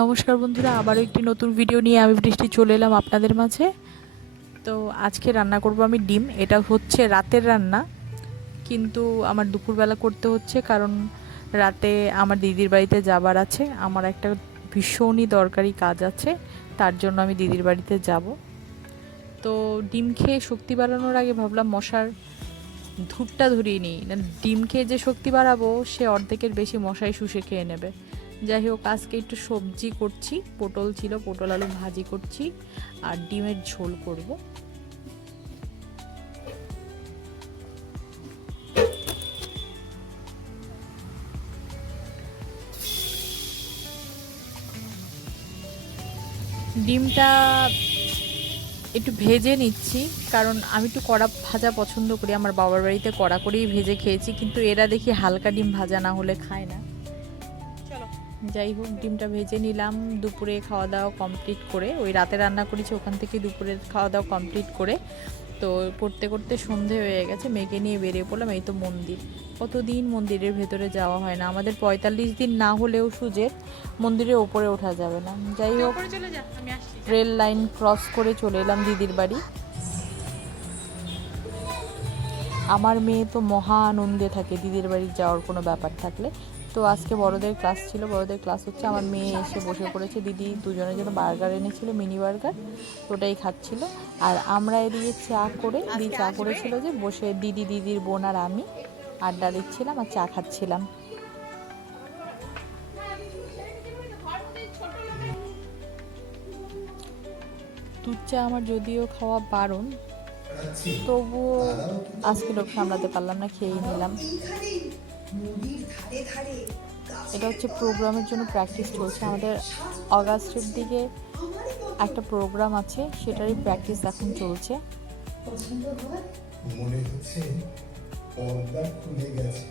নমস্কার বন্ধুরা, আবারও একটি নতুন ভিডিও নিয়ে আমি বৃষ্টি চলে এলাম আপনাদের মাঝে। তো আজকে রান্না করব আমি ডিম। এটা হচ্ছে রাতের রান্না, কিন্তু আমার দুপুরবেলা করতে হচ্ছে কারণ রাতে আমার দিদির বাড়িতে যাবার আছে। আমার একটা ভীষণই দরকারি কাজ আছে, তার জন্য আমি দিদির বাড়িতে যাব। তো ডিম খেয়ে শক্তি বাড়ানোর আগে ভাবলাম মশার ধূপটা ধরিয়ে নিই, না ডিম খেয়ে যে শক্তি বাড়াবো সে অর্ধেকের বেশি মশাই শুষে খেয়ে নেবে। যাই হোক, আজকে একটু সবজি করছি, পটল ছিল, পটল আলু ভাজি করছি আর ডিমের ঝোল করব। ডিমটা একটু ভেজে নিচ্ছি, কারণ আমি একটু কড়া ভাজা পছন্দ করি। আমার বাবার বাড়িতে কড়া করেই ভেজে খেয়েছি, কিন্তু এরা দেখি হালকা ডিম ভাজা না হলে খায় না। যাই হোক, ডিমটা ভেজে নিলাম। দুপুরে খাওয়া দাওয়া কমপ্লিট করে, ওই রাতে রান্না করেছি ওখান থেকে দুপুরের খাওয়া দাওয়া কমপ্লিট করে তো করতে করতে সন্ধে হয়ে গেছে। মেয়েকে নিয়ে বেরিয়ে পড়লাম। এই তো মন্দির, কতদিন মন্দিরের ভেতরে যাওয়া হয় না আমাদের। 45 দিন না হলেও সুজের মন্দিরের ওপরে ওঠা যাবে না। যাই হোক, রেল লাইন ক্রস করে চলে এলাম দিদির বাড়ি। আমার মেয়ে তো মহা আনন্দে থাকে দিদির বাড়ি যাওয়ার কোনো ব্যাপার থাকলে। তো আজকে বড়দের ক্লাস ছিল, বড়দের ক্লাস হচ্ছে। আমার মেয়ে এসে বসে পড়েছে, দিদি দুজনের জন্য বার্গার এনেছিল, মিনি বার্গার, ওটাই খাচ্ছিল। আর আমরা এদিকে চা করে, দিদি চা করেছিল যে বসে দিদি, দিদির বোন আর আমি আড্ডা দিচ্ছিলাম আর চা খাচ্ছিলাম। দুধ চা আমার যদিও খাওয়া বারণ, তবুও আজকে লোভ সামলাতে পারলাম না, খেয়েই নিলাম। এটা হচ্ছে প্রোগ্রামের জন্য প্র্যাকটিস চলছে আমাদের। অগাস্টের দিকে একটা প্রোগ্রাম আছে, সেটারই প্র্যাকটিস এখন চলছে। মনে হচ্ছে পর্দা খুলে গেছে।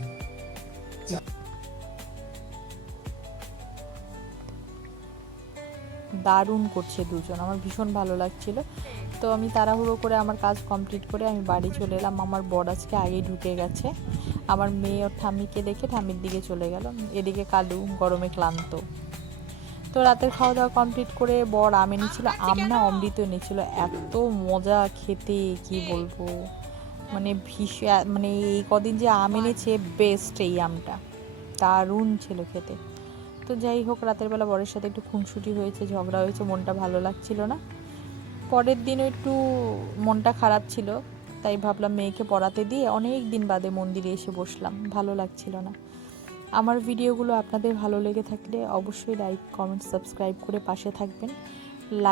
দারুণ করছে দুজন, আমার ভীষণ ভালো লাগছিল। তো আমি তাড়াহুড়ো করে আমার কাজ কমপ্লিট করে আমি বাড়ি চলে এলাম। আমার বর আজকে আগেই ঢুকে গেছে। আমার মেয়ে ওর ঠাম্মিকে দেখে ঠাম্মির দিকে চলে গেল, এদিকে কালু গরমে ক্লান্ত। তো রাতের খাওয়া দাওয়া কমপ্লিট করে বর আম এনেছিল, আম না অমৃত এনেছিল। এত মজা খেতে, কি বলবো, মানে ভীষণ, মানে এই কদিন যে আম এনেছে বেস্ট এই আমটা, দারুণ ছিল খেতে। তো যাই হোক, রাতের বেলা বরের সাথে একটু খুনসুটি হয়েছে, ঝগড়া হয়েছে, মনটা ভালো লাগছিল না। পরের দিনও একটু মনটা খারাপ ছিল, তাই ভাবলাম মেয়েকে পড়াতে দিয়ে অনেক দিন বাদে মন্দিরে এসে বসলাম, ভালো লাগছিল না। আমার ভিডিওগুলো আপনাদের ভালো লেগে থাকলে অবশ্যই লাইক, কমেন্ট, সাবস্ক্রাইব করে পাশে থাকবেন। লাইক